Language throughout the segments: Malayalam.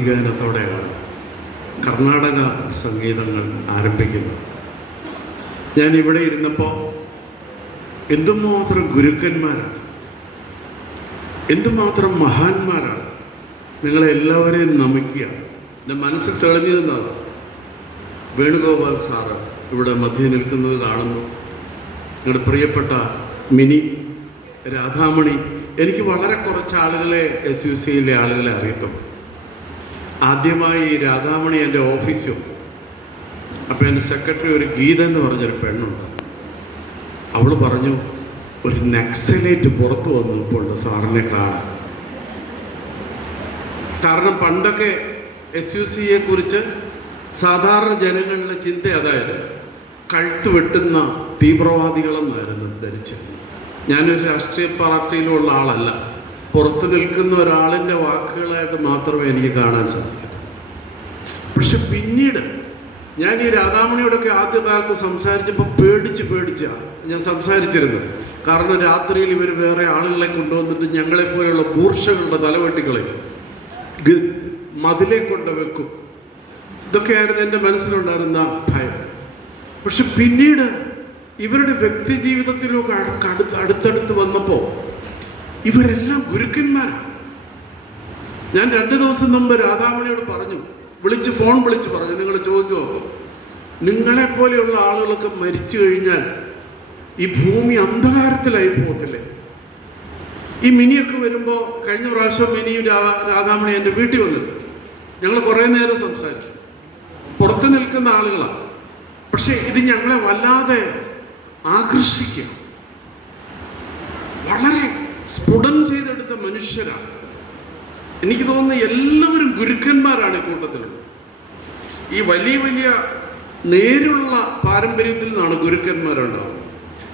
ഗാനത്തോടെയാണ് കർണാടക സംഗീതങ്ങൾ ആരംഭിക്കുന്നത്. ഞാൻ ഇവിടെ ഇരുന്നപ്പോൾ എന്തുമാത്രം ഗുരുക്കന്മാരാണ്, എന്തുമാത്രം മഹാന്മാരാണ്. നിങ്ങളെല്ലാവരെയും നമിക്കുകയാണ്. എൻ്റെ മനസ്സിൽ തെളിഞ്ഞു നിന്നതാണ്. വേണുഗോപാൽ സാറ് ഇവിടെ മധ്യ നിൽക്കുന്നത് കാണുന്നു. നിങ്ങളുടെ പ്രിയപ്പെട്ട മിനി രാധാമണി. എനിക്ക് വളരെ കുറച്ച് ആളുകളെ SUCയിലെ ആളുകളെ അറിയത്തുള്ളൂ. ആദ്യമായി രാധാമണി എൻ്റെ ഓഫീസും. അപ്പോൾ എൻ്റെ സെക്രട്ടറി ഒരു ഗീത എന്ന് പറഞ്ഞൊരു പെണ്ണുണ്ട്. അവൾ പറഞ്ഞു, ഒരു നക്സലേറ്റ് പുറത്തു വന്നപ്പോൾ സാറിനെ കാണാൻ. കാരണം പണ്ടൊക്കെ SUCയെ കുറിച്ച് സാധാരണ ജനങ്ങളുടെ ചിന്ത അതായത് കഴുത്ത് വെട്ടുന്ന തീവ്രവാദികളെന്നായിരുന്നു ധരിച്ചിരുന്നത്. ഞാനൊരു രാഷ്ട്രീയ പാർട്ടിയിലുള്ള ആളല്ല. പുറത്ത് നിൽക്കുന്ന ഒരാളിൻ്റെ വാക്കുകളായിട്ട് മാത്രമേ എനിക്ക് കാണാൻ സാധിക്കൂ. പക്ഷെ പിന്നീട് ഞാൻ ഈ രാധാമണിയോടൊക്കെ ആദ്യകാലത്ത് സംസാരിച്ചപ്പോൾ പേടിച്ചാണ് ഞാൻ സംസാരിച്ചിരുന്നത്. കാരണം രാത്രിയിൽ ഇവർ വേറെ ആളുകളെ കൊണ്ടുവന്നിട്ട് ഞങ്ങളെപ്പോലെയുള്ള ബൂർഷകളുടെ തലവെട്ടികളെ മതിലെ കൊണ്ട് വെക്കും. ഇതൊക്കെയായിരുന്നു എൻ്റെ മനസ്സിലുണ്ടായിരുന്ന ഭയം. പക്ഷെ പിന്നീട് ഇവരുടെ വ്യക്തി ജീവിതത്തിലൊക്കെ അടുത്തടുത്ത് വന്നപ്പോൾ ഇവരെല്ലാം ഗുരുക്കന്മാരാണ്. ഞാൻ 2 ദിവസം മുമ്പ് രാധാമണിയോട് പറഞ്ഞു, ഫോൺ വിളിച്ച് പറഞ്ഞു, നിങ്ങൾ ചോദിച്ചു നോക്കും, നിങ്ങളെപ്പോലെയുള്ള ആളുകളൊക്കെ മരിച്ചു കഴിഞ്ഞാൽ ഈ ഭൂമി അന്ധകാരത്തിലായി പോകത്തില്ലേ? ഈ മിനിയൊക്കെ വരുമ്പോൾ കഴിഞ്ഞ പ്രാവശ്യം മിനിയും രാധാമണി എൻ്റെ വീട്ടിൽ വന്നിരുന്നു. ഞങ്ങൾ കുറേ നേരം സംസാരിച്ചു. പുറത്ത് നിൽക്കുന്ന ആളുകളാണ്. പക്ഷെ ഇത് ഞങ്ങളെ വല്ലാതെ ആകർഷിക്കുക. വളരെ സ്ഫുടം ചെയ്തെടുത്ത മനുഷ്യരാണ്. എനിക്ക് തോന്നുന്നു എല്ലാവരും ഗുരുക്കന്മാരാണ് ഈ കൂട്ടത്തിലുള്ളത്. ഈ വലിയ വലിയ നേരുള്ള പാരമ്പര്യത്തിൽ നിന്നാണ് ഗുരുക്കന്മാരുണ്ടാവുന്നത്.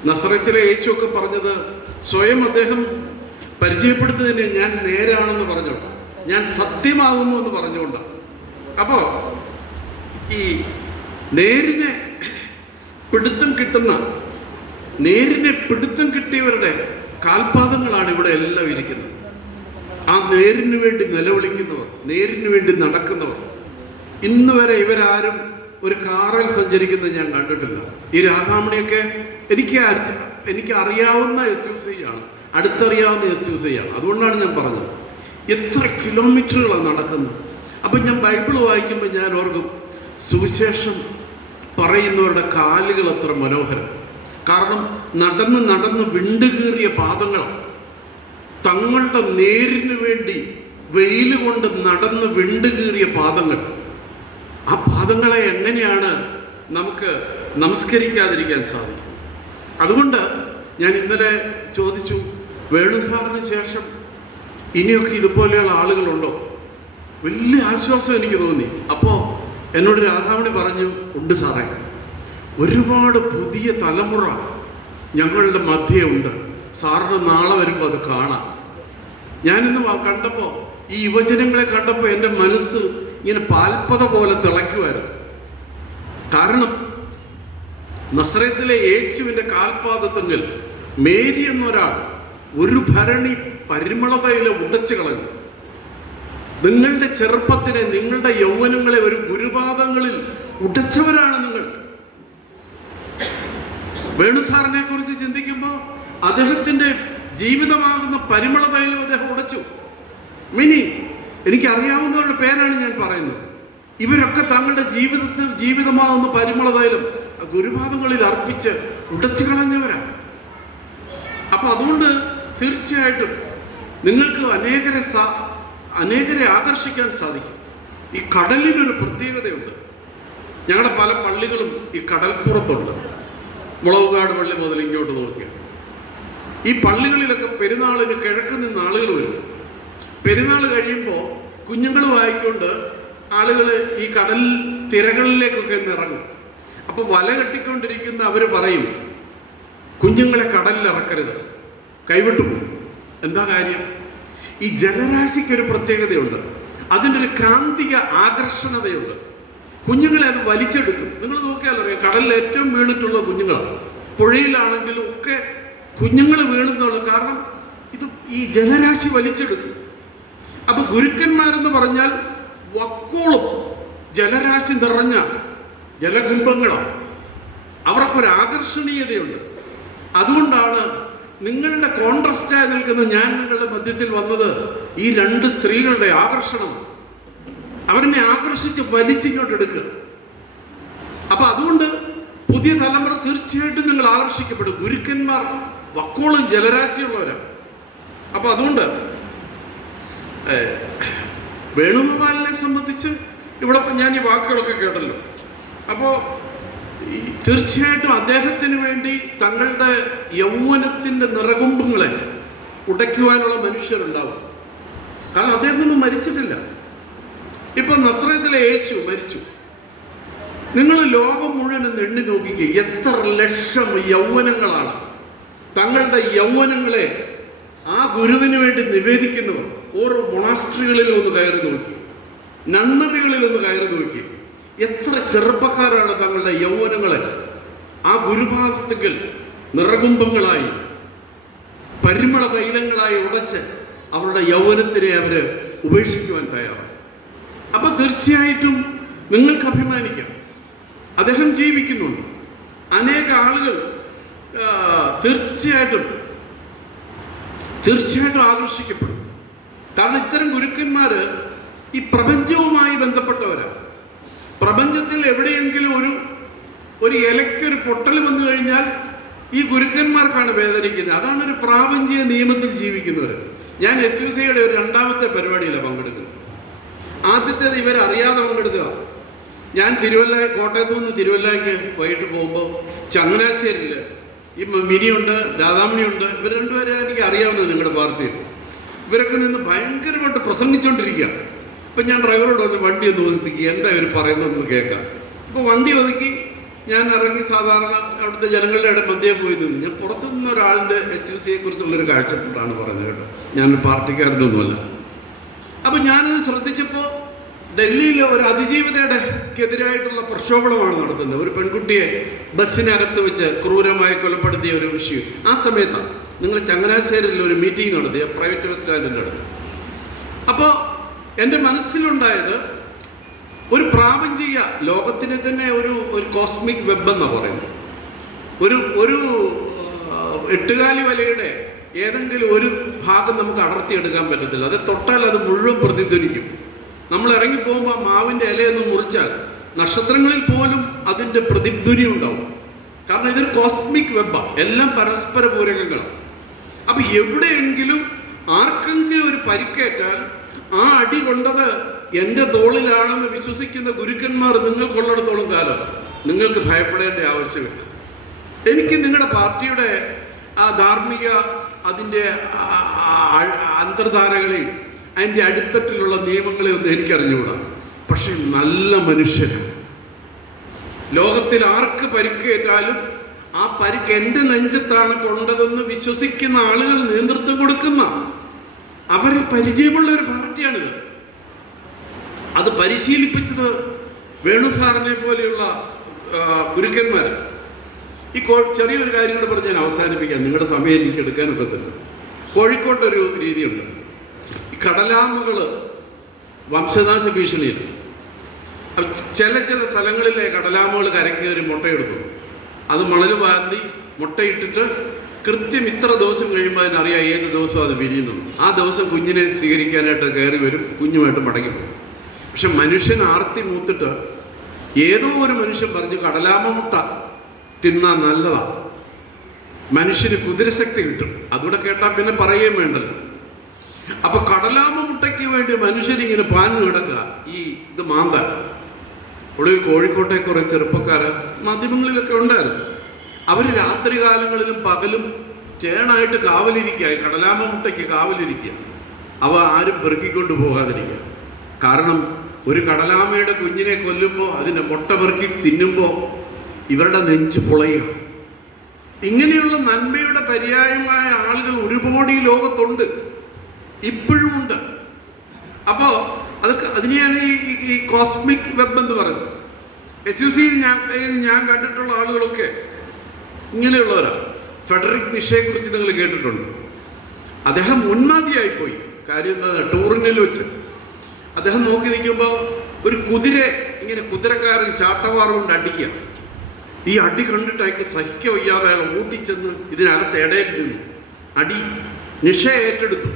നസറത്തിലെ യേശുവൊക്കെ പറഞ്ഞത് സ്വയം അദ്ദേഹം പരിചയപ്പെടുത്തുന്നതിനെ ഞാൻ നേരാണെന്ന് പറഞ്ഞുകൊണ്ടാണ്, ഞാൻ സത്യമാകുന്നു എന്ന് പറഞ്ഞുകൊണ്ടാണ്. അപ്പോൾ ഈ നേരിനെ പിടുത്തം കിട്ടിയവരുടെ കാൽപാദങ്ങളാണ് ഇവിടെ എല്ലാം ഇരിക്കുന്നത്. ആ നേരിന് വേണ്ടി നിലവിളിക്കുന്നവർ, നേരിന് വേണ്ടി നടക്കുന്നവർ. ഇന്ന് വരെ ഇവരാരും ഒരു കാറിൽ സഞ്ചരിക്കുന്നത് ഞാൻ കണ്ടിട്ടില്ല. ഈ രാധാമണിയൊക്കെ എനിക്ക് അറിയാവുന്ന SUCയാണ്, അടുത്തറിയാവുന്ന SUCയാണ്. അതുകൊണ്ടാണ് ഞാൻ പറഞ്ഞത് എത്ര കിലോമീറ്ററുകളാണ് നടക്കുന്നത്. അപ്പം ഞാൻ ബൈബിൾ വായിക്കുമ്പോൾ ഞാൻ ഓർക്കും, സുവിശേഷം പറയുന്നവരുടെ കാലുകൾ അത്ര മനോഹരം. കാരണം നടന്ന് വിണ്ടുകീറിയ പാദങ്ങളാണ്. തങ്ങളുടെ നേരിന് വേണ്ടി വെയിൽ കൊണ്ട് നടന്ന് വിണ്ടുകീറിയ പാദങ്ങൾ. ആ പാദങ്ങളെ എങ്ങനെയാണ് നമുക്ക് നമസ്കരിക്കാതിരിക്കാൻ സാധിക്കും? അതുകൊണ്ട് ഞാൻ ഇന്നലെ ചോദിച്ചു, വേണു സാറിന് ശേഷം ഇനിയൊക്കെ ഇതുപോലെയുള്ള ആളുകളുണ്ടോ? വലിയ ആശ്വാസം എനിക്ക് തോന്നി. അപ്പോൾ എന്നോട് രാധാമണി പറഞ്ഞു, ഉണ്ട് സാറേ, ഒരുപാട് പുതിയ തലമുറ ഞങ്ങളുടെ മധ്യേ ഉണ്ട്. സാറിന് നാളെ വരുമ്പോൾ അത് കാണാം. ഞാനിന്ന് കണ്ടപ്പോൾ, ഈ യുവജനങ്ങളെ കണ്ടപ്പോൾ എൻ്റെ മനസ്സ് ഇങ്ങനെ പാൽപ്പത പോലെ തിളയ്ക്കുമായിരുന്നു. കാരണം നസ്രത്തിലെ യേശുവിൻ്റെ കാൽപാദത്തെങ്കിൽ മേരി എന്നൊരാൾ ഒരു ഭരണി പരിമളതയില ഉടച്ചു കളഞ്ഞു. നിങ്ങളുടെ ചെറുപ്പത്തിനെ, നിങ്ങളുടെ യൗവനങ്ങളെ ഒരു ഗുരുപാദങ്ങളിൽ ഉടച്ചവരാണ് നിങ്ങൾ. വേണുസാറിനെ കുറിച്ച് ചിന്തിക്കുമ്പോൾ അദ്ദേഹത്തിൻ്റെ ജീവിതമാകുന്ന പരിമള തൈലം അദ്ദേഹം ഉടച്ചു. മിനി, എനിക്കറിയാവുന്നവരുടെ പേരാണ് ഞാൻ പറയുന്നത്. ഇവരൊക്കെ തങ്ങളുടെ ജീവിതമാകുന്ന പരിമള തൈലം ഗുരുപാദങ്ങളിൽ അർപ്പിച്ച് ഉടച്ചു കളഞ്ഞവരാണ്. അപ്പം അതുകൊണ്ട് തീർച്ചയായിട്ടും നിങ്ങൾക്ക് അനേകരെ ആകർഷിക്കാൻ സാധിക്കും. ഈ കടലിനൊരു പ്രത്യേകതയുണ്ട്. ഞങ്ങളുടെ പല പള്ളികളും ഈ കടൽപ്പുറത്തുണ്ട്. മുളവുകാട് പള്ളി മുതൽ ഇങ്ങോട്ട് നോക്കിയാൽ ഈ പള്ളികളിലൊക്കെ പെരുന്നാളിന് കിഴക്ക് നിന്ന് ആളുകൾ വരും. പെരുന്നാൾ കഴിയുമ്പോൾ കുഞ്ഞുങ്ങളുമായിക്കൊണ്ട് ആളുകൾ ഈ കടൽ തിരകളിലേക്കൊക്കെ ഒന്ന് ഇറങ്ങും. അപ്പോൾ വല കെട്ടിക്കൊണ്ടിരിക്കുന്ന അവർ പറയും, കുഞ്ഞുങ്ങളെ കടലിൽ ഇറക്കരുത്, കൈവിട്ടു. എന്താ കാര്യം? ഈ ജലരാശിക്കൊരു പ്രത്യേകതയുണ്ട്. അതിൻ്റെ ഒരു കാന്തിക ആകർഷണതയുണ്ട്. കുഞ്ഞുങ്ങളെ അത് വലിച്ചെടുക്കും. നിങ്ങൾ നോക്കിയാൽ അറിയാം, കടലിൽ ഏറ്റവും വീണിട്ടുള്ള കുഞ്ഞുങ്ങളാണ്. പുഴയിലാണെങ്കിലും ഒക്കെ കുഞ്ഞുങ്ങൾ വീഴുന്നുള്ളൂ. കാരണം ഇത് ഈ ജലരാശി വലിച്ചെടുക്കും. അപ്പൊ ഗുരുക്കന്മാരെന്ന് പറഞ്ഞാൽ വക്കോളും ജലരാശി നിറഞ്ഞ ജലകുംഭങ്ങളാണ്. അവർക്കൊരു ആകർഷണീയതയുണ്ട്. അതുകൊണ്ടാണ് നിങ്ങളുടെ കോൺട്രസ്റ്റായി നിൽക്കുന്ന ഞാൻ നിങ്ങളുടെ മധ്യത്തിൽ വന്നത് ഈ രണ്ട് സ്ത്രീകളുടെ ആകർഷണം. അവരെന്നെ ആകർഷിച്ച് വലിച്ചിങ്ങോട്ട് എടുക്കുക. അപ്പൊ അതുകൊണ്ട് പുതിയ തലമുറ തീർച്ചയായിട്ടും നിങ്ങൾ ആകർഷിക്കപ്പെടും. ഗുരുക്കന്മാർ വക്കോളും ജലരാശിയുള്ളവരാണ്. അപ്പൊ അതുകൊണ്ട് വേണുഗോപാലിനെ സംബന്ധിച്ച് ഇവിടെ ഞാൻ ഈ വാക്കുകളൊക്കെ കേട്ടല്ലോ. അപ്പോൾ തീർച്ചയായിട്ടും അദ്ദേഹത്തിന് വേണ്ടി തങ്ങളുടെ യൗവനത്തിൻ്റെ നിറകുംഭങ്ങളെ ഉടയ്ക്കുവാനുള്ള മനുഷ്യരുണ്ടാവും. കാരണം അദ്ദേഹം ഒന്നും മരിച്ചിട്ടില്ല. ഇപ്പൊ നസ്രത്തിലെ യേശു മരിച്ചു. നിങ്ങൾ ലോകം മുഴുവൻ എണ്ണി നോക്കിക്കുക, എത്ര ലക്ഷം യൗവനങ്ങളാണ് തങ്ങളുടെ യൗവനങ്ങളെ ആ ഗുരുവിന് വേണ്ടി നിവേദിക്കുന്നവർ. ഓരോ മൊണാസ്ട്രികളിൽ ഒന്ന് കയറി നോക്കി, നണ്ണറികളിൽ ഒന്ന് കയറി നോക്കി, എത്ര ചെറുപ്പക്കാരാണ് തങ്ങളുടെ യൗവനങ്ങളെ ആ ഗുരുപാദത്തിൽ നിറകുംഭങ്ങളായി പരിമള തൈലങ്ങളായി ഉടച്ച് അവരുടെ യൗവനത്തിനെ അവര് ഉപേക്ഷിക്കുവാൻ തയ്യാറായി. അപ്പൊ തീർച്ചയായിട്ടും നിങ്ങൾക്ക് അഭിമാനിക്കാം, അദ്ദേഹം ജീവിക്കുന്നുണ്ട്. അനേക ആളുകൾ തീർച്ചയായിട്ടും ആകർഷിക്കപ്പെടും. കാരണം ഇത്തരം ഗുരുക്കന്മാര് ഈ പ്രപഞ്ചവുമായി ബന്ധപ്പെട്ടവരാണ്. പ്രപഞ്ചത്തിൽ എവിടെയെങ്കിലും ഒരു ഇലയ്ക്കൊരു പൊട്ടൽ വന്നു കഴിഞ്ഞാൽ ഈ ഗുരുക്കന്മാർക്കാണ് വേദനിക്കുന്നത്. അതാണ് ഒരു പ്രാപഞ്ചിക നിയമത്തിൽ ജീവിക്കുന്നവർ. ഞാൻ SUCയുടെ ഒരു രണ്ടാമത്തെ പരിപാടിയിലാണ് പങ്കെടുക്കുന്നത്. ആദ്യത്തേത് ഇവരറിയാതെ പങ്കെടുക്കുക. ഞാൻ കോട്ടയത്തു നിന്ന് തിരുവല്ലയ്ക്ക് വൈകിട്ട് പോകുമ്പോൾ ചങ്ങനാശ്ശേരിയിൽ ഈ മിനിയുണ്ട്, രാധാമണിയുണ്ട്, ഇവർ രണ്ടുപേരെ എനിക്ക് അറിയാവുന്നത് നിങ്ങളുടെ പാർട്ടിയിൽ. ഇവരൊക്കെ നിന്ന് ഭയങ്കരമായിട്ട് പ്രസംഗിച്ചുകൊണ്ടിരിക്കുക. ഇപ്പം ഞാൻ ഡ്രൈവറോട് ഒന്ന് വണ്ടി ഒന്ന് ഒതുക്കി എന്താ ഇവർ പറയുന്നതെന്ന് കേൾക്കാം. അപ്പോൾ വണ്ടി ഒതുക്കി ഞാൻ ഇറങ്ങി സാധാരണ അവിടുത്തെ ജനങ്ങളുടെ ഇടയിൽ മധ്യേ പോയി നിന്ന് ഞാൻ പുറത്തു നിന്ന് ഒരാളിൻ്റെ SUCയെ കുറിച്ചുള്ളൊരു കാഴ്ചപ്പാടാണ് പറയുന്നത് കേട്ടോ. ഞാനൊരു പാർട്ടിക്കാരനൊന്നുമല്ല. അപ്പം ഞാനത് ശ്രദ്ധിച്ചപ്പോൾ ഡൽഹിയിൽ ഒരു അതിജീവിതയുടെക്കെതിരായിട്ടുള്ള പ്രക്ഷോഭമാണ് നടത്തുന്നത്. ഒരു പെൺകുട്ടിയെ ബസ്സിനകത്ത് വെച്ച് ക്രൂരമായി കൊലപ്പെടുത്തിയ ഒരു വിഷയം. ആ സമയത്താണ് നിങ്ങൾ ചങ്ങനാശ്ശേരിയിൽ ഒരു മീറ്റിംഗ് നടത്തിയ പ്രൈവറ്റ് ബസ് സ്റ്റാൻഡിൻ്റെ അടുത്ത്. അപ്പോൾ എൻ്റെ മനസ്സിലുണ്ടായത് ഒരു പ്രാപഞ്ചിക ലോകത്തിനെ തന്നെ ഒരു കോസ്മിക് വെബ് എന്നാണ് പറയുന്നത്. ഒരു എട്ടുകാലി വലയുടെ ഏതെങ്കിലും ഒരു ഭാഗം നമുക്ക് അടർത്തിയെടുക്കാൻ പറ്റത്തില്ല. അത് തൊട്ടാൽ അത് മുഴുവൻ പ്രതിധ്വനിക്കും. നമ്മൾ ഇറങ്ങിപ്പോകുമ്പോൾ ആ മാവിൻ്റെ ഇലയൊന്ന് മുറിച്ചാൽ നക്ഷത്രങ്ങളിൽ പോലും അതിൻ്റെ പ്രതിധ്വനി ഉണ്ടാവും. കാരണം ഇതൊരു കോസ്മിക് വെബാണ്, എല്ലാം പരസ്പര പൂരകങ്ങളാണ്. അപ്പം എവിടെയെങ്കിലും ആർക്കെങ്കിലും ഒരു പരിക്കേറ്റാൽ ആ അടി കൊണ്ടത് എൻ്റെ തോളിലാണെന്ന് വിശ്വസിക്കുന്ന ഗുരുക്കന്മാർ നിങ്ങൾക്കുള്ളിടത്തോളം കാലം നിങ്ങൾക്ക് ഭയപ്പെടേണ്ട ആവശ്യമില്ല. എനിക്ക് നിങ്ങളുടെ പാർട്ടിയുടെ ആ ധാർമ്മിക അതിൻ്റെ അന്തർധാരകളെയും അതിൻ്റെ അടിത്തട്ടിലുള്ള നിയമങ്ങളെ ഒന്നും എനിക്കറിഞ്ഞുകൂടാ. പക്ഷെ നല്ല മനുഷ്യരാണ്. ലോകത്തിൽ ആർക്ക് പരിക്കേറ്റാലും ആ പരിക്ക് എൻ്റെ നെഞ്ചത്താണ് കൊണ്ടതെന്ന് വിശ്വസിക്കുന്ന ആളുകൾ നേതൃത്വം കൊടുക്കുന്ന അവരെ പരിചയമുള്ള ഒരു പാർട്ടിയാണിത്. അത് പരിശീലിപ്പിച്ചത് വേണു സാറിനെ പോലെയുള്ള ഗുരുക്കന്മാർ. ഈ ചെറിയൊരു കാര്യം കൂടെ പറഞ്ഞ് ഞാൻ അവസാനിപ്പിക്കാം, നിങ്ങളുടെ സമയം എനിക്ക് എടുക്കാനൊക്കത്തില്ല. കോഴിക്കോട്ടൊരു രീതിയുണ്ട്. ഈ കടലാമകൾ വംശനാശ ഭീഷണിയിൽ ചില സ്ഥലങ്ങളിലെ കടലാമകൾ കരയ്ക്ക് കയറി മുട്ടയെടുക്കും. അത് മണൽ വാന്തി മുട്ടയിട്ടിട്ട് കൃത്യം ഇത്ര ദിവസം കഴിയുമ്പോൾ അതിനറിയാം ഏത് ദിവസം അത് വിരിയുന്നു. ആ ദിവസം കുഞ്ഞിനെ സ്വീകരിക്കാനായിട്ട് കയറി വരും, കുഞ്ഞുമായിട്ട് മടങ്ങിപ്പോകും. പക്ഷെ മനുഷ്യൻ ആർത്തി മൂത്തിട്ട് ഏതോ ഒരു മനുഷ്യൻ പറഞ്ഞു കടലാമ മുട്ട തിന്നാൻ നല്ലതാണ്, മനുഷ്യന് കുതിരശക്തി കിട്ടും. അതുകൂടെ കേട്ടാൽ പിന്നെ പറയുകയും വേണ്ടല്ലോ. അപ്പൊ കടലാമ മുട്ടയ്ക്ക് വേണ്ടി മനുഷ്യരിങ്ങനെ പാഞ്ഞു കിടക്കുക. ഇത് മാന്താൻ ഒടുവിൽ കോഴിക്കോട്ടെ കുറെ ചെറുപ്പക്കാർ മാധ്യമങ്ങളിലൊക്കെ ഉണ്ടായിരുന്നു. അവർ രാത്രി കാലങ്ങളിലും പകലും ചേണായിട്ട് കാവലിരിക്കുക, കടലാമ മുട്ടയ്ക്ക് കാവലിരിക്കുക. അവ ആരും പെറുക്കിക്കൊണ്ട് പോകാതിരിക്കുക. കാരണം ഒരു കടലാമയുടെ കുഞ്ഞിനെ കൊല്ലുമ്പോൾ അതിൻ്റെ മുട്ട പെറുക്കി തിന്നുമ്പോൾ ഇവരുടെ നെഞ്ച് പൊളയുക. ഇങ്ങനെയുള്ള നന്മയുടെ പര്യായമായ ആളുകൾ ഒരുപാട് ഈ ലോകത്തുണ്ട്, ഇപ്പോഴും ഉണ്ട്. അപ്പോൾ അതിനെയാണ് ഈ കോസ്മിക് വെബ് എന്ന് പറയുന്നത്. SUCയിൽ ഞാൻ കണ്ടിട്ടുള്ള ആളുകളൊക്കെ ഇങ്ങനെയുള്ളവരാണ്. ഫെഡറിക് നിഷയെ കുറിച്ച് നിങ്ങൾ കേട്ടിട്ടുണ്ട്. അദ്ദേഹം ഉന്മാദിയായിപ്പോയി. കാര്യം എന്താ, ടൂറിനിൽ വെച്ച് അദ്ദേഹം നോക്കി നിൽക്കുമ്പോൾ ഒരു കുതിരയെ ഇങ്ങനെ കുതിരക്കാരൻ ചാട്ടവാറ് കൊണ്ട് അടിക്കുക. ഈ അടി കണ്ടിട്ട് അയാൾക്ക് സഹിക്ക വയ്യാതെ അയാൾ ഓട്ടിച്ചെന്ന് ഇതിനകത്ത് ഇടയിൽ നിന്നു. അടി നിഷ ഏറ്റെടുത്തു.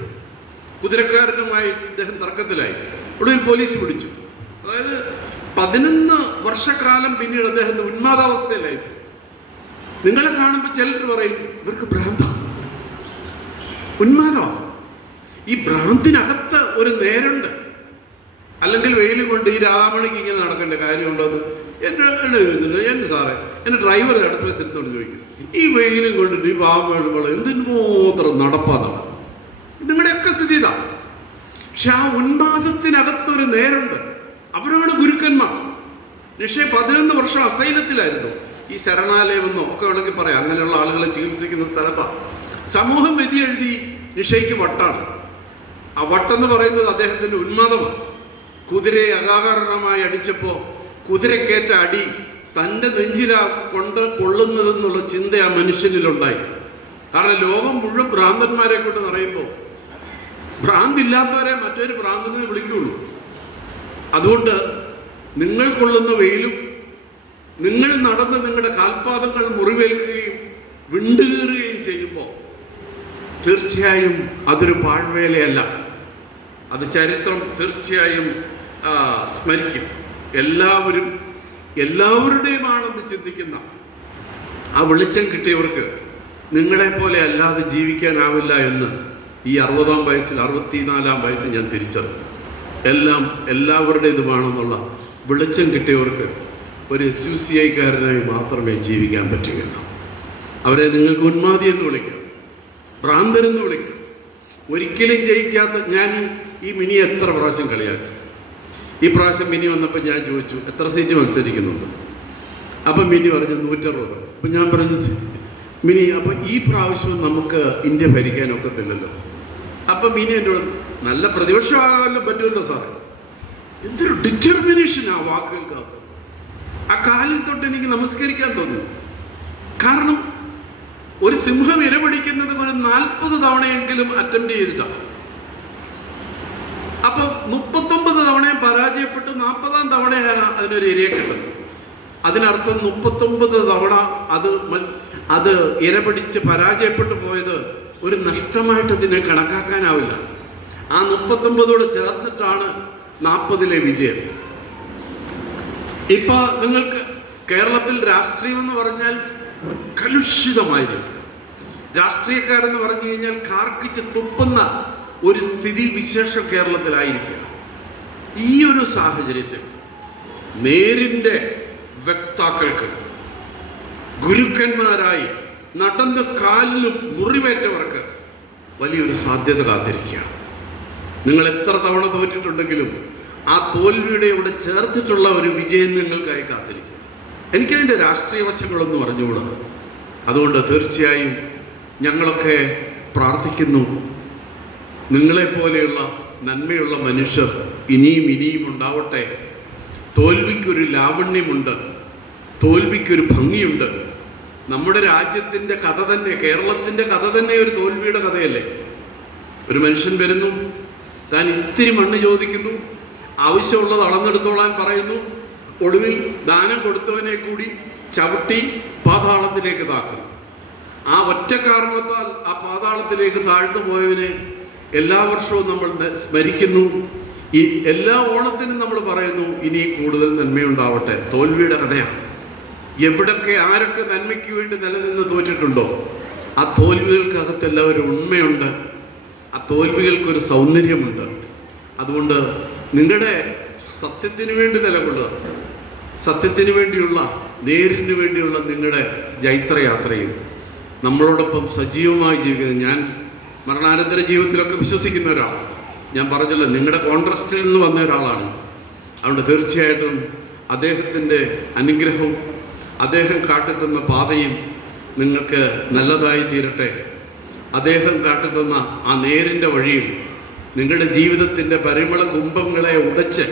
കുതിരക്കാരനുമായി ഇദ്ദേഹം തർക്കത്തിലായി. ഒടുവിൽ പോലീസ് പിടിച്ചു. അതായത് 11 വർഷക്കാലം പിന്നീട് അദ്ദേഹം ഉന്മാദാവസ്ഥയിലായി. നിങ്ങളെ കാണുമ്പോൾ ചിലർ പറയും ഇവർക്ക് ഭ്രാന്താണ്, ഉന്മാദമാണ്. ഈ ഭ്രാന്തിനകത്ത് ഒരു നേരുണ്ട്. അല്ലെങ്കിൽ വെയിലും കൊണ്ട് ഈ രാമണിക്ക് ഇങ്ങനെ നടക്കേണ്ട കാര്യമുണ്ടോ എന്ന് എന്നെ സാറേ, എൻ്റെ ഡ്രൈവർ അടുത്ത സ്ഥലത്തോട് ചോദിക്കും. ഈ വെയിലും കൊണ്ടിട്ട് ഈ പാമ്പുകൾ എന്തിനു മാത്രം നടപ്പാതാണ്. നിങ്ങളുടെയൊക്കെ സ്ഥിതി ഇതാണ്. പക്ഷെ ആ ഉന്മാദത്തിനകത്തൊരു നേരുണ്ട്. അവരാണ് ഗുരുക്കന്മാർ. നിഷ 11 വർഷം അസൈലത്തിലായിരുന്നു. ഈ ശരണാലയമെന്നോ ഒക്കെ വേണമെങ്കിൽ പറയാം. അങ്ങനെയുള്ള ആളുകളെ ചികിത്സിക്കുന്ന സ്ഥലത്താണ്. സമൂഹം വിധി എഴുതി നിഷയ്ക്ക് വട്ടാണ്. ആ വട്ടെന്ന് പറയുന്നത് അദ്ദേഹത്തിൻ്റെ ഉന്മാദമാണ്. കുതിരയെ അകാരണമായി അടിച്ചപ്പോൾ കുതിരക്കേറ്റ അടി തൻ്റെ നെഞ്ചിലാ കൊള്ളുന്നതെന്നുള്ള ചിന്ത ആ മനുഷ്യനിലുണ്ടായി. കാരണം ലോകം മുഴുവൻ ഭ്രാന്തന്മാരെ കൊണ്ട് നിറയുമ്പോൾ ഭ്രാന്തില്ലാത്തവരെ മറ്റൊരു ഭ്രാന്തനെ വിളിക്കുകയുള്ളൂ. അതുകൊണ്ട് നിങ്ങൾ കൊള്ളുന്ന വെയിലും നിങ്ങൾ നടന്ന് നിങ്ങളുടെ കാൽപാദങ്ങൾ മുറിവേൽക്കുകയും വിണ്ടുകീറുകയും ചെയ്യുമ്പോൾ തീർച്ചയായും അതൊരു പാഴ്വേലയല്ല. അത് ചരിത്രം തീർച്ചയായും സ്മരിക്കും. എല്ലാവരുടെയുമാണെന്ന് ചിന്തിക്കുന്ന ആ വെളിച്ചം കിട്ടിയവർക്ക് നിങ്ങളെപ്പോലെ അല്ലാതെ ജീവിക്കാനാവില്ല എന്ന് ഈ 60-ാം വയസ്സിൽ 64-ാം വയസ്സിൽ ഞാൻ തിരിച്ചറിഞ്ഞു. എല്ലാവരുടേതുമാണെന്നുള്ള വെളിച്ചം കിട്ടിയവർക്ക് ഒരു SUCI-കാരനായി മാത്രമേ ജീവിക്കാൻ പറ്റുകയുള്ളൂ. അവരെ നിങ്ങൾക്ക് ഉന്മാദി എന്ന് വിളിക്കാം, ഭ്രാന്തരെന്ന് വിളിക്കാം. ഒരിക്കലും ജയിക്കാത്ത ഞാൻ ഈ മിനി എത്ര പ്രാവശ്യം കളിയാക്കി. ഈ പ്രാവശ്യം മിനി വന്നപ്പോൾ ഞാൻ ചോദിച്ചു എത്ര സീറ്റ് മത്സരിക്കുന്നുണ്ട്. അപ്പം മിനി പറഞ്ഞു 160. അപ്പം ഞാൻ പറഞ്ഞു മിനി അപ്പം ഈ പ്രാവശ്യം നമുക്ക് ഇന്ത്യ ഭരിക്കാനൊക്കത്തില്ലല്ലോ. അപ്പം മിനി എന്നോട് നല്ല പ്രതിപക്ഷമാകാമല്ലോ പറ്റുമല്ലോ സാറേ. എന്തൊരു ഡിറ്റർമിനേഷൻ ആ വാക്കുകൾക്കകത്ത്. ആ കാലിൽ തൊട്ട് എനിക്ക് നമസ്കരിക്കാൻ തോന്നി. കാരണം ഒരു സിംഹം ഇരപിടിക്കുന്നത് ഒരു 40 തവണയെങ്കിലും അറ്റംപ്റ്റ് ചെയ്തിട്ടാണ്. അപ്പം 39 തവണയും പരാജയപ്പെട്ട് 40-ാം തവണയാണ് അതിനൊരു ഇരയെ കിട്ടുന്നത്. അതിനർത്ഥം 39 തവണ അത് ഇരപിടിച്ച് പരാജയപ്പെട്ടു പോയത് ഒരു നഷ്ടമായിട്ട് അതിനെ കണക്കാക്കാനാവില്ല. ആ 39 ചേർന്നിട്ടാണ് 40-ലെ വിജയം. ഇപ്പൊ നിങ്ങൾക്ക് കേരളത്തിൽ രാഷ്ട്രീയം എന്ന് പറഞ്ഞാൽ കലുഷിതമായിരിക്കും. രാഷ്ട്രീയക്കാരെന്ന് പറഞ്ഞു കഴിഞ്ഞാൽ കാർക്കിച്ച് തുപ്പുന്ന ഒരു സ്ഥിതി വിശേഷം കേരളത്തിലായിരിക്കുക. ഈ ഒരു സാഹചര്യത്തിൽ നേരിൻ്റെ വക്താക്കൾക്ക്, ഗുരുക്കന്മാരായി നടന്ന് കാലിലും മുറിവേറ്റവർക്ക് വലിയൊരു സാധ്യത കാത്തിരിക്കുക. നിങ്ങൾ എത്ര തവണ തോറ്റിട്ടുണ്ടെങ്കിലും ആ തോൽവിയുടെ ഇവിടെ ചേർത്തിട്ടുള്ള ഒരു വിജയം നിങ്ങൾക്കായി കാത്തിരിക്കുക. എനിക്കതിൻ്റെ രാഷ്ട്രീയ വശങ്ങളൊന്നും അറിഞ്ഞുകൂടാ. അതുകൊണ്ട് തീർച്ചയായും ഞങ്ങളൊക്കെ പ്രാർത്ഥിക്കുന്നു, നിങ്ങളെപ്പോലെയുള്ള നന്മയുള്ള മനുഷ്യർ ഇനിയും ഉണ്ടാവട്ടെ. തോൽവിക്കൊരു ലാവണ്യമുണ്ട്, തോൽവിക്കൊരു ഭംഗിയുണ്ട്. നമ്മുടെ രാജ്യത്തിൻ്റെ കഥ തന്നെ, കേരളത്തിൻ്റെ കഥ തന്നെ ഒരു തോൽവിയുടെ കഥയല്ലേ. ഒരു മനുഷ്യൻ വരുന്നു, താൻ ഇത്തിരി മണ്ണ് ചോദിക്കുന്നു, ആവശ്യമുള്ളത് അളന്നെടുത്തോളാൻ പറയുന്നു. ഒടുവിൽ ദാനം കൊടുത്തവനെ കൂടി ചവിട്ടി പാതാളത്തിലേക്ക് താക്കുന്നു. ആ ഒറ്റ കാരണത്താൽ ആ പാതാളത്തിലേക്ക് താഴ്ന്നു പോയവനെ എല്ലാ വർഷവും നമ്മൾ സ്മരിക്കുന്നു. ഈ എല്ലാ ഓണത്തിനും നമ്മൾ പറയുന്നു ഇനി കൂടുതൽ നന്മയുണ്ടാവട്ടെ. തോൽവിയുടെ കഥയാണ്. എവിടൊക്കെ ആരൊക്കെ നന്മയ്ക്ക് വേണ്ടി നിലനിന്ന് തോറ്റിട്ടുണ്ടോ ആ തോൽവികൾക്കകത്തെല്ലാം ഒരു ഉണ്മയുണ്ട്, ആ തോൽവികൾക്കൊരു സൗന്ദര്യമുണ്ട്. അതുകൊണ്ട് നിങ്ങളുടെ സത്യത്തിന് വേണ്ടി നിലകൊള്ളുക, സത്യത്തിന് വേണ്ടിയുള്ള, നേരിന് വേണ്ടിയുള്ള നിങ്ങളുടെ ജൈത്രയാത്രയും നമ്മളോടൊപ്പം സജീവമായി ജീവിക്കുന്നത്. ഞാൻ മരണാനന്തര ജീവിതത്തിലൊക്കെ വിശ്വസിക്കുന്ന ഒരാളാണ്. ഞാൻ പറഞ്ഞല്ലോ, നിങ്ങളുടെ കോൺട്രസ്റ്റിൽ നിന്ന് വന്ന ഒരാളാണ്. അതുകൊണ്ട് തീർച്ചയായിട്ടും അദ്ദേഹത്തിൻ്റെ അനുഗ്രഹവും അദ്ദേഹം കാട്ടിത്തന്ന പാതയും നിങ്ങൾക്ക് നല്ലതായി തീരട്ടെ. അദ്ദേഹം കാട്ടിത്തന്ന ആ നേരിൻ്റെ വഴിയിൽ നിങ്ങളുടെ ജീവിതത്തിൻ്റെ പരിമള കുംഭങ്ങളെ ഉടച്ച്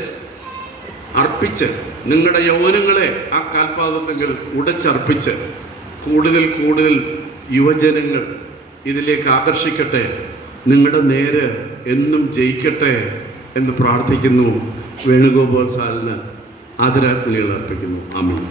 അർപ്പിച്ച്, നിങ്ങളുടെ യൗവനങ്ങളെ ആ കാൽപാദത്തിൽ ഉടച്ചർപ്പിച്ച് കൂടുതൽ യുവജനങ്ങൾ ഇതിലേക്ക് ആകർഷിക്കട്ടെ. നിങ്ങളുടെ നേര് എന്നും ജയിക്കട്ടെ. എന്ന് പ്രാർത്ഥിക്കുന്നു. വേണുഗോപാൽ സാറിന് ആദരാഞ്ജലികൾ അർപ്പിക്കുന്നു. ആമേൻ.